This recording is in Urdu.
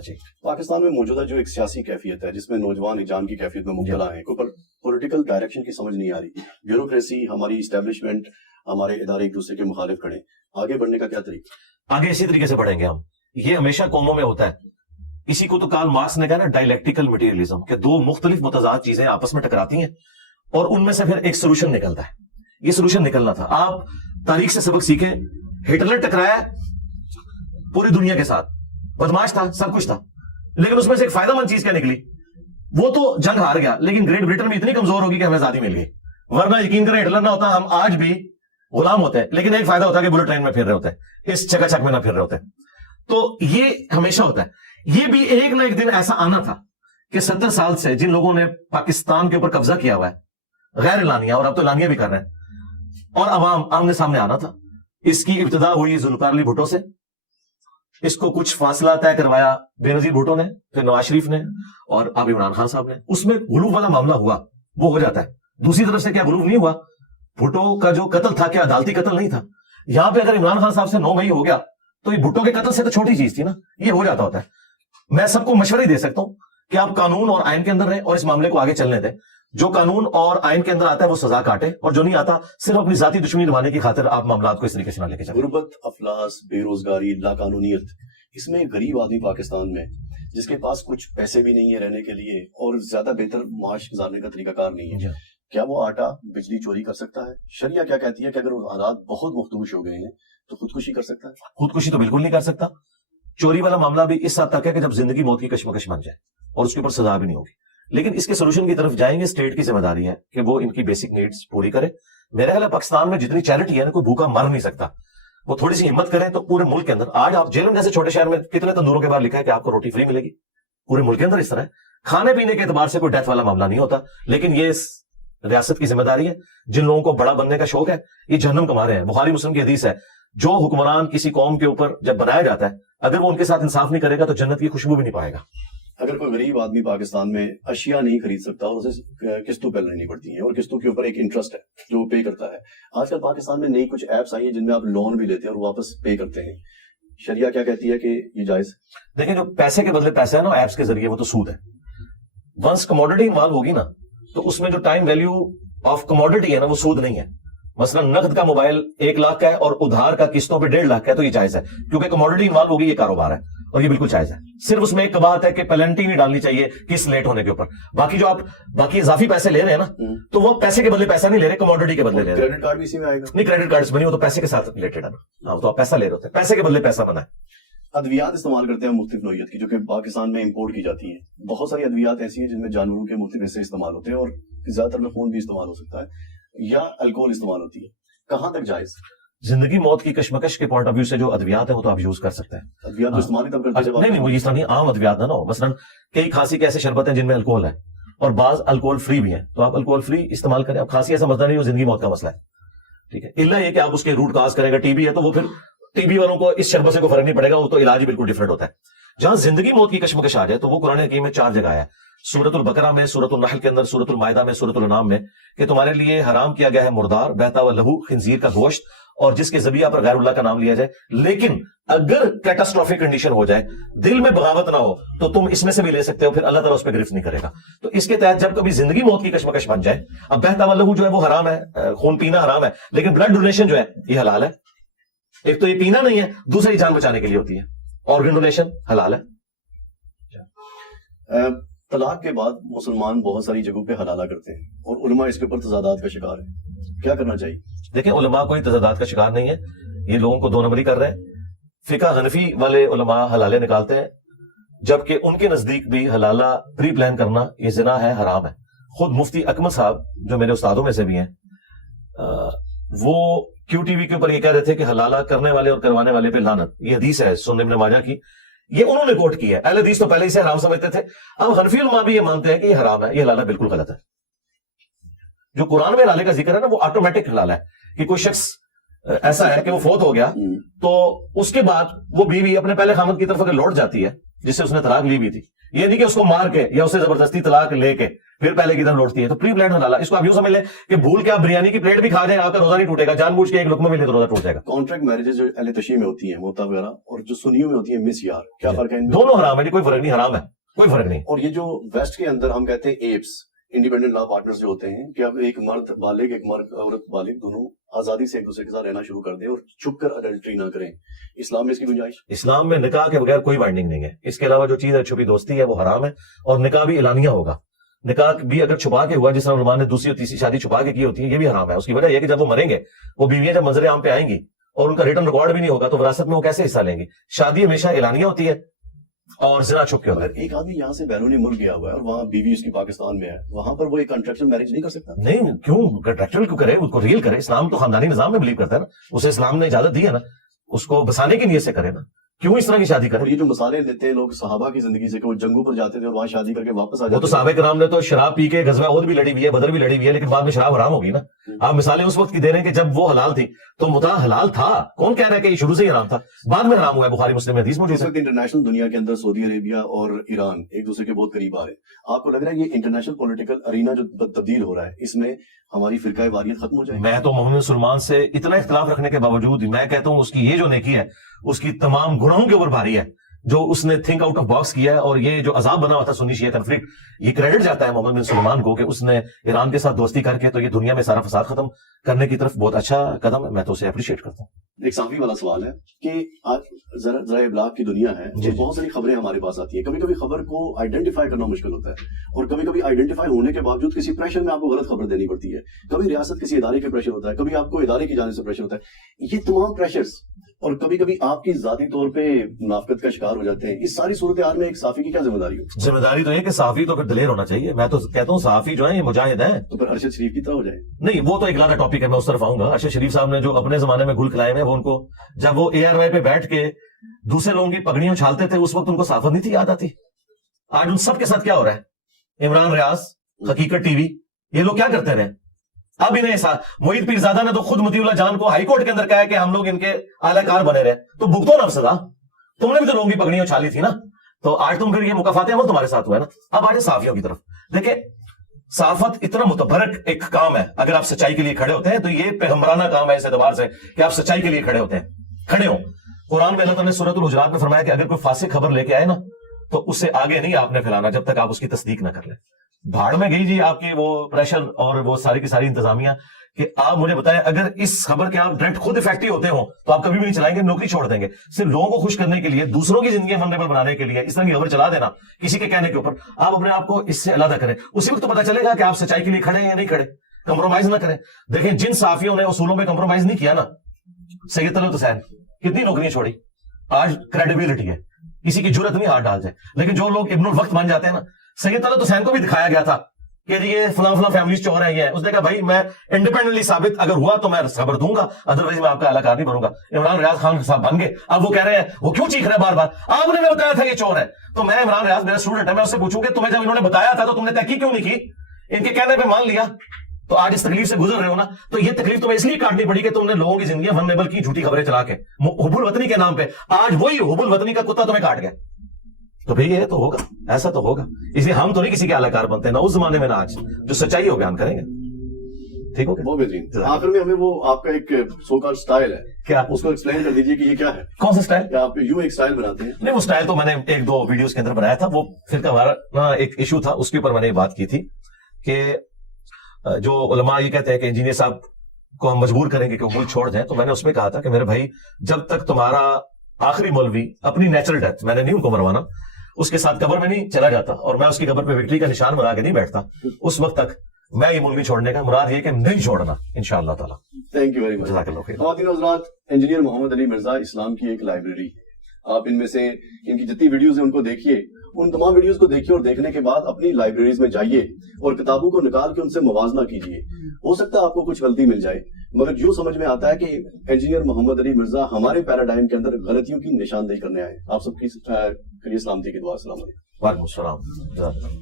کرنا چاہیے. پاکستان میں موجودہ جو ایک سیاسی کیفیت ہے جس میں نوجوان حجام کی کیفیت میں مبتلا ہیں, پولیٹیکل ڈائریکشن کی سمجھ نہیں آ رہی, بیوروکریسی, ہماری اسٹیبلشمنٹ, ہمارے ادارے ایک دوسرے کے مخالف کھڑے, آگے بڑھنے کا کیا طریقہ؟ آگے اسی طریقے سے بڑھیں گے ہم. یہ ہمیشہ قوموں میں ہوتا ہے. اسی کو تو کارل مارکس نے کہا نا ڈائلیکٹیکل مٹیریلزم, کہ دو مختلف متضاد چیزیں آپس میں ٹکراتی ہیں اور ان میں سے پھر ایک سولوشن نکلتا ہے. یہ سولوشن نکلنا تھا. آپ تاریخ سے سبق سیکھیں. ہٹلر ٹکرایا پوری دنیا کے ساتھ, بدماش تھا, سب کچھ تھا, لیکن اس میں سے ایک فائدہ مند چیز کیا نکلی؟ وہ تو جنگ ہار گیا, لیکن گریٹ برٹن میں اتنی کمزور ہوگی کہ ہمیں آزادی مل گئی. ورنہ یقین کریں ہٹلر نہ ہوتا ہم آج بھی غلام ہوتے ہیں, لیکن ایک فائدہ ہوتا ہے کہ بلٹ ٹرین میں پھر رہے ہوتے ہیں, اس چکا چک میں نہ پھر رہے ہوتے ہیں. تو یہ ہمیشہ ہوتا ہے. یہ بھی ایک نہ ایک دن ایسا آنا تھا کہ 70 سال سے جن لوگوں نے پاکستان کے اوپر قبضہ کیا ہوا ہے غیر اعلانیہ, اور اب تو اعلانیہ بھی کر رہے ہیں, اور عوام آمنے سامنے آنا تھا. اس کی ابتدا ہوئی ذوالفقار علی بھٹو سے. اس کو کچھ فاصلہ طے کروایا بے نظیر بھٹو نے, پھر نواز شریف نے, اور اب عمران خان صاحب نے. اس میں غلوف والا معاملہ ہوا, وہ ہو جاتا ہے. دوسری طرف سے کیا غلوف نہیں ہوا؟ بھٹو کا جو قتل تھا کیا عدالتی قتل نہیں تھا؟ یہاں پہ اگر عمران خان صاحب سے 9 مئی ہو گیا تو یہ بھٹو کے قتل سے تو چھوٹی چیز تھی نا. یہ ہو جاتا ہوتا ہے. میں سب کو مشورہ دے سکتا ہوں کہ آپ قانون اور آئین کے اندر رہیں اور اس معاملے کو آگے چلنے دیں. جو قانون اور آئین کے اندر آتا ہے وہ سزا کاٹے, اور جو نہیں آتا صرف اپنی ذاتی دشمنی نبھانے کی خاطر آپ معاملات کو اس طریقے سے نہ لے کے چلیں. غربت, افلاس, بے روزگاری, لاقانونیت, اس میں غریب آدمی پاکستان میں جس کے پاس کچھ پیسے بھی نہیں ہے رہنے کے لیے اور زیادہ بہتر معاش گزارنے کا طریقہ کار نہیں ہے, کیا وہ آٹا بجلی چوری کر سکتا ہے؟ شریعہ کیا کہتی ہے کہ اگر وہ حالات بہت مخدوش ہو گئے ہیں تو خودکشی کر سکتا ہے؟ خودکشی تو بالکل نہیں کر سکتا. چوری والا معاملہ بھی اس حد تک ہے کہ جب زندگی موت کی کشمکش بن جائے اور اس کے اوپر سزا بھی نہیں ہوگی. لیکن اس کے سولوشن کی طرف جائیں گے. اسٹیٹ کی ذمہ داری ہے کہ وہ ان کی بیسک نیڈز پوری کرے. میرا خیال ہے پاکستان میں جتنی چیریٹی ہے نا, کوئی بھوکا مر نہیں سکتا. وہ تھوڑی سی ہمت کریں تو پورے ملک کے اندر, آج آپ جیلم جیسے چھوٹے شہر میں کتنے تندوروں کے بعد لکھا ہے کہ آپ کو روٹی فری ملے گی. پورے ملک کے اندر اس طرح ہے. کھانے پینے کے اعتبار سے کوئی ڈیتھ والا معاملہ نہیں ہوتا, لیکن یہ ریاست کی ذمہ داری ہے. جن لوگوں کو بڑا بننے کا شوق ہے یہ جہنم کما رہے ہیں. بخاری مسلم کی حدیث ہے, جو حکمران کسی قوم کے اوپر جب بنایا جاتا ہے اگر وہ ان کے ساتھ انصاف نہیں کرے گا تو جنت کی خوشبو بھی نہیں پائے گا. اگر کوئی غریب آدمی پاکستان میں اشیاء نہیں خرید سکتا اور اسے قسطوں پہ لینی پڑتی ہیں اور قسطوں کے اوپر ایک انٹرسٹ ہے جو وہ پے کرتا ہے. آج کل پاکستان میں نئی کچھ ایپس آئی ہیں جن میں آپ لون بھی لیتے ہیں اور واپس پے کرتے ہیں. شریعہ کیا کہتی ہے کہ یہ جائز؟ دیکھیں جو پیسے کے بدلے پیسہ ہے نا ایپس کے ذریعے, وہ تو سود ہے. ونس کموڈٹی انوالو ہوگی نا تو اس میں جو ٹائم ویلیو آف کموڈٹی ہے نا وہ سود نہیں ہے. مثلا نقد کا موبائل 1 لاکھ کا ہے اور ادھار کا قسطوں پہ 1.5 لاکھ کا ہے تو یہ جائز ہے, کیونکہ کموڈٹی انوالو ہوگی, یہ کاروبار ہے اور یہ بالکل جائز ہے. صرف اس میں ایک بات ہے کہ پینلٹی نہیں ڈالنی چاہیے قسط لیٹ ہونے کے اوپر. باقی جو آپ باقی اضافی پیسے لے رہے ہیں نا تو وہ پیسے کے بدلے پیسہ نہیں لے رہے, کموڈٹی کے بدلے لے رہے ہیں. کریڈٹ کارڈ بھی اسی میں آئے گا؟ نہیں, کریڈٹ کارڈز بنی وہ تو پیسے کے ساتھ ریلیٹڈ ہے نا, تو آپ پیسہ لے رہے ہوتے ہیں, پیسے کے بدلے پیسہ بنا ہے. ادویات استعمال کرتے ہیں مختلف نوعیت کی جو کہ پاکستان میں امپورٹ کی جاتی ہیں. بہت ساری ادویات ایسی ہیں جن میں جانوروں کے مختلف حصے استعمال ہوتے ہیں اور زیادہ تر میں خون بھی استعمال ہو سکتا ہے یا الکوہل استعمال ہوتی ہے. کہاں تک جائز؟ زندگی موت کی کشمکش کے پوائنٹ آف ویو سے جو ادویات ہیں وہ تو آپ یوز کر سکتے ہیں. ادویات استعمال ہی تب کرتے ہیں نہیں, وہ اس طرح نہیں, عام ادویات نہ ہو. مثلا کئی کھانسی کے ایسے شربت ہیں جن میں الکوہل ہے اور بعض الکوہل فری بھی ہیں, تو آپ الکوہل فری استعمال کریں. اب کھانسی ایسا مسئلہ نہیں وہ زندگی موت کا مسئلہ ہے, ٹھیک ہے. الا یہ کہ آپ اس کے روٹ کاز کریں گے. ٹی بی ہے تو وہ پھر ٹی بی والوں کو اس شربت سے کوئی فرق نہیں پڑے گا, وہ تو علاج ہی بالکل ڈفرنٹ ہوتا ہے. جہاں زندگی موت کی کشمکش آ جائے تو وہ قرآن حکیم میں 4 جگہ ہے, سورۃ البقرہ میں, سورۃ النحل کے اندر, سورۃ المائدہ میں, سورۃ الانعام میں, کہ تمہارے لیے حرام کیا گیا ہے مردار, بہتا ہوا لہو, خنزیر کا گوشت اور جس کے ذبیحہ پر غیر اللہ کا نام لیا جائے. لیکن اگر کیٹاسٹرافک کنڈیشن ہو جائے, دل میں بغاوت نہ ہو, تو تم اس میں سے بھی لے سکتے ہو, پھر اللہ تعالیٰ اس پہ گرفت نہیں کرے گا. تو اس کے تحت جب کبھی زندگی موت کی کشمکش بن جائے, اب بہتا ہوا لہو جو ہے وہ حرام ہے, خون پینا حرام ہے, لیکن بلڈ ڈونیشن جو ہے یہ حلال ہے. ایک تو یہ پینا نہیں ہے, دوسری جان بچانے کے لیے ہوتی ہے. آرگن ڈونیشن حلال ہے. طلاق کے بعد مسلمان بہت ساری جگہوں پہ حلالہ کرتے ہیں اور علماء اس کے اوپر تضادات کا شکار ہیں. کیا کرنا چاہیے؟ دیکھیں علماء کوئی تضادات کا شکار نہیں ہے, یہ لوگوں کو 2 نمبری کر رہے ہیں. فقہ حنفی والے علماء حلالے نکالتے ہیں, جبکہ ان کے نزدیک بھی حلالہ پری پلان کرنا یہ زنا ہے, حرام ہے. خود مفتی اکمل صاحب جو میرے استادوں میں سے بھی ہیں, وہ کیو ٹی وی کے اوپر یہ کہہ رہے تھے کہ حلالہ کرنے والے اور کروانے والے پہ لعنت. یہ حدیث ہے سنن ابن ماجہ کی, یہ انہوں نے کوٹ کی ہے. اہل حدیث تو پہلے ہی سے حرام سمجھتے تھے, اب حنفی علماء بھی یہ مانتے ہیں کہ یہ حرام ہے, یہ حلالہ بالکل غلط ہے. جو قرآن میں حلالے کا ذکر ہے نا وہ آٹومیٹک حلال ہے, کہ کوئی شخص ایسا ہے کہ وہ فوت ہو گیا تو اس کے بعد وہ بیوی اپنے پہلے خامد کی طرف اگر لوٹ جاتی ہے جس سے اس نے طلاق لی بھی تھی, یہ نہیں کہ اس کو مار کے یا اسے زبردستی طلاق لے کے پھر پہلے کی طرف لوٹتی ہے. تو پری پلانڈ حلال. اس کو آپ یوں سمجھ لیں کہ بھول کے آپ بریانی کی پلیٹ بھی کھا جائیں آپ کا روزہ نہیں ٹوٹے گا, جان بوجھ کے ایک لقمہ بھی لے تو روزہ ٹوٹ جائے گا. کانٹریکٹ میرجز جو اہل تشیع میں ہوتی ہیں موتا وغیرہ اور جو سنیوں میں ہوتی ہیں مس یار, کیا فرق ہے ان میں؟ دونوں حرام ہے جی, کوئی فرق نہیں, حرام ہے, کوئی فرق نہیں. اور یہ جو ویسٹ کے اندر ہم کہتے ہیں ایپس انڈیپینڈنٹ لا پارٹنرز جو ہوتے ہیں کہ اب ایک مرد بالغ ایک مرد عورت بالغ دونوں آزادی سے ایک دوسرے کے ساتھ رہنا شروع کر دیں اور چھپ کر اڈلٹری نہ کریں, اسلام میں اس کی گنجائش؟ اسلام میں نکاح کے بغیر کوئی بائنڈنگ نہیں ہے. اس کے علاوہ جو چیز ہے چھپی دوستی ہے وہ حرام ہے, اور نکاح بھی اعلانیہ ہوگا. نکاح بھی اگر چھپا کے ہوا, جس طرح علماء نے دوسری اور تیسری شادی چھپا کے کی ہوتی ہے, یہ بھی حرام ہے. اس کی وجہ یہ ہے کہ جب وہ مریں گے, وہ بیویاں جب منظر عام پہ آئیں گی اور ان کا ریٹن ریکارڈ بھی نہیں ہوگا, تو وراثت میں وہ کیسے حصہ لیں گی؟ شادی ہمیشہ اعلانیہ ہوتی ہے اور زنا چھپ کے ہوتا ہے. اگر ایک آدمی یہاں سے بیرونی ملک گیا ہوا ہے اور وہاں بیوی اس کی پاکستان میں ہے, وہاں پر وہ ایک کنٹریکچوئل میرج نہیں کر سکتا؟ نہیں, کیوں کنٹریکچوئل کیوں کرے, اس کو ریل کرے. اسلام تو خاندانی نظام میں بلیو کرتا ہے نا, اسے اسلام نے اجازت دی ہے نا, اس کو بسانے کی نیت سے کرے نا. کیوں اس طرح کی شادی اور کرے؟ یہ جو مثالیں لیتے ہیں لوگ صحابہ کی زندگی سے کہ وہ جنگوں پر جاتے تھے اور وہاں شادی کر کے واپس آ وہ جاتے تو صحابہ کرام نے تو شراب پی کے غزوہ احد بھی لڑی ہوئی ہے, بدر بھی لڑی ہوئی ہے, لیکن بعد میں شراب حرام ہوگی نا. آپ مثالیں اس وقت کی دے رہے ہیں کہ جب وہ حلال تھی, تو متع حلال تھا. کون کہہ رہا ہے کہ یہ شروع سے ہی حرام تھا, بعد میں حرام ہوا ہے؟ بخاری مسلم میں حدیث موجود اس ہے. وقت انٹرنیشنل دنیا کے اندر سعودی عربیہ اور ایران ایک دوسرے کے بہت قریب آ رہے ہیں. آپ کو لگ رہا ہے یہ انٹرنیشنل پولیٹیکل ارینا جو تبدیل ہو رہا ہے, اس میں ہماری فرقہ واریت ختم ہو جائے گی؟ میں تو محمد سلمان سے اتنا اختلاف رکھنے کے باوجود میں کہتا ہوں اس کی یہ جو نیکی ہے اس کی تمام گناہوں کے اوپر بھاری ہے, جو اس نے تھنک آؤٹ آف باکس کیا ہے. اور یہ جو عذاب بنا ہوا تھا سنی شیعہ کنفلکٹ, یہ کریڈٹ جاتا ہے محمد بن سلمان کو کہ اس نے ایران کے ساتھ دوستی کر کے تو یہ دنیا میں سارا فساد ختم کرنے کی طرف بہت اچھا قدم ہے. میں تو اسے اپریشیٹ کرتا ہوں. ایک صحافی والا سوال ہے کہ آج ذرا ابلاغ کی دنیا ہے, جی. بہت ساری خبریں ہمارے پاس آتی ہیں. کبھی کبھی خبر کو آئیڈینٹیفائی کرنا مشکل ہوتا ہے, اور کبھی کبھی آئیڈینٹیفائی ہونے کے باوجود کسی پریشر میں آپ کو غلط خبر دینی پڑتی ہے. کبھی ریاست کسی ادارے کے پریشر ہوتا ہے, کبھی آپ کو ادارے کی جانب سے پریشر ہوتا ہے. یہ تمام پریشرز اور کبھی کبھی آپ کی ذاتی طور پہ منافقت کا شکار ہو جاتے ہیں. اس ساری صورتحال میں ایک صحافی کی کیا ذمہ داری ہو؟ ذمہ داری تو یہ کہ صحافی تو پھر دلیر ہونا چاہیے. میں تو کہتا ہوں صحافی جو ہیں یہ مجاہد ہیں. تو پھر ارشد شریف کی طرح ہو جائے. نہیں, وہ تو ایک علیحدہ ٹاپک ہے, میں اس طرف آؤں گا. ارشد شریف صاحب نے جو اپنے زمانے میں گل کھلائے ہیں, وہ ان کو جب وہ اے آر وائی پہ بیٹھ کے دوسرے لوگوں کی پگڑیاں اچھالتے تھے, اس وقت ان کو صحافت نہیں تھی یاد آتی. آج ان سب کے ساتھ کیا ہو رہا ہے؟ عمران ریاض, حقیقت ٹی وی, یہ لوگ کیا کرتے رہے؟ اب انہیں معید پیرزادہ نے تو خود مطیع اللہ جان کو ہائی کورٹ کے اندر کہا ہے کہ ہم لوگ ان کے اعلی کار بنے رہے, تو بھگتو نا سزا. تم نے بھی تو لوگوں کی پگڑیاں اچھالی تھی نا, تو آج تم پھر یہ مکافات عمل تمہارے ساتھ ہوا ہے نا. اب آج صحافیوں کی طرف دیکھیں, صحافت اتنا متبرک ایک کام ہے. اگر آپ سچائی کے لیے کھڑے ہوتے ہیں تو یہ پیغمبرانہ کام ہے اس اعتبار سے کہ آپ سچائی کے لیے کھڑے ہوتے ہیں, کھڑے ہو. قرآن میں اللہ تعالیٰ نے سورۃ الحجرات میں فرمایا کہ اگر کوئی فاسق خبر لے کے آئے نا تو اس سے آگے نہیں آپ نے پھیلانا جب تک آپ اس کی تصدیق نہ کر لیں. بھاڑ میں گئی جی آپ کی وہ پریشر اور وہ ساری کی ساری انتظامیہ, کہ آپ مجھے بتائیں اگر اس خبر کے آپ ڈائریکٹ خود افیکٹو ہوتے ہوں تو آپ کبھی بھی نہیں چلائیں گے, نوکری چھوڑ دیں گے. صرف لوگوں کو خوش کرنے کے لیے, دوسروں کی زندگی ونریبل بنانے کے لیے اس طرح کی خبر چلا دینا کسی کے کہنے کے اوپر, آپ اپنے آپ کو اس سے علیحدہ کریں. اسی وقت تو پتا چلے گا کہ آپ سچائی کے لیے کھڑے ہیں یا نہیں کھڑے. کمپرومائز نہ کریں. دیکھیں جن صحافیوں نے اصولوں میں کمپرومائز نہیں کیا نا, سید طلعت حسین کتنی نوکریاں چھوڑی, آج کریڈیبلٹی ہے, کسی کی جرت نہیں ہاتھ ڈال جائے. لیکن جو لوگ ابن الوقت بن جاتے ہیں نا, سید طلعت حسین کو بھی دکھایا گیا تھا کہ یہ فلاں فلاں فیملیز چور ہیں, یہ اس نے کہا بھائی میں انڈیپینڈنٹلی ثابت اگر ہوا تو میں خبر دوں گا, ادروائز میں آپ کا اعلی کار نہیں بنوں گا. عمران ریاض خان صاحب بن گئے, اب وہ کہہ رہے ہیں, وہ کیوں چیخ رہے ہیں بار بار, آپ نے میں بتایا تھا یہ چور ہے. تو میں عمران ریاض میرا اسٹوڈنٹ ہے, میں اس سے پوچھوں کہ تمہیں جب انہوں نے بتایا تھا تو تم نے تحقیق کیوں نہیں کی, ان کے کہنے پہ مان لیا. تو آج اس تکلیف سے گزر رہے ہو نا, تو یہ تکلیف تمہیں اس لیے کاٹنی پڑی کہ تم نے لوگوں کی زندگی ونریبل کی جھوٹی خبریں چلا کے حب الوطنی کے نام پہ. آج وہی حب الوطنی کا کتا تمہیں کاٹ گیا, تو بھئی یہ تو ہوگا, ایسا تو ہوگا. اس لیے ہم تو نہیں کسی کے اعلی کار بنتے ہیں, نہ اس زمانے میں نہ آج. جو سچائی ہو بیان کریں گے. ٹھیک ہو گیا, بہت بہترین. آخر میں ہمیں وہ آپ کا ایک سو کال سٹائل ہے, کیا اس کو ایکسپلین کر دیجئے کہ یہ کیا ہے. کون سا سٹائل؟ آپ یوں ایک سٹائل بناتے ہیں. نہیں, وہ سٹائل تو میں نے ایک دو ویڈیوز کے اندر بنایا تھا. وہ پھر کا ہمارا ایک ایشو تھا, اس کے اوپر میں نے یہ بات کی تھی کہ جو علماء یہ کہتے ہیں کہ انجینئر صاحب کو ہم مجبور کریں گے کہ وہ ملک چھوڑ جائیں, تو میں نے اس میں کہا تھا کہ میرے بھائی جب تک تمہارا آخری مولوی اپنی نیچرل ڈیتھ, میں نے نہیں ان کو مروانا, اس کے ساتھ قبر میں نہیں چلا جاتا اور میں اس کی قبر پہ وکٹری کا نشان بنا کے نہیں بیٹھتا, اس وقت تک میں یہ مولوی چھوڑنے کا مراد یہ کہ نہیں چھوڑنا انشاءاللہ تعالی. Thank you very much. جزاک اللہ خیر. خواتین و حضرات, انجینئر محمد علی مرزا اسلام کی ایک لائبریری, آپ ان میں سے ان کی جتنی ویڈیوز ہیں ان کو دیکھیے, ان تمام ویڈیوز کو دیکھیے اور دیکھنے کے بعد اپنی لائبریریز میں جائیے اور کتابوں کو نکال کے ان سے موازنہ کیجیے. ہو سکتا ہے آپ کو کچھ غلطی مل جائے, مگر یوں سمجھ میں آتا ہے کہ انجینئر محمد علی مرزا ہمارے پیراڈائم کے اندر غلطیوں کی نشاندہی کرنے آئے. آپ سب کی سلامتی کی دعا. السلام علیکم. وعلیکم السلام.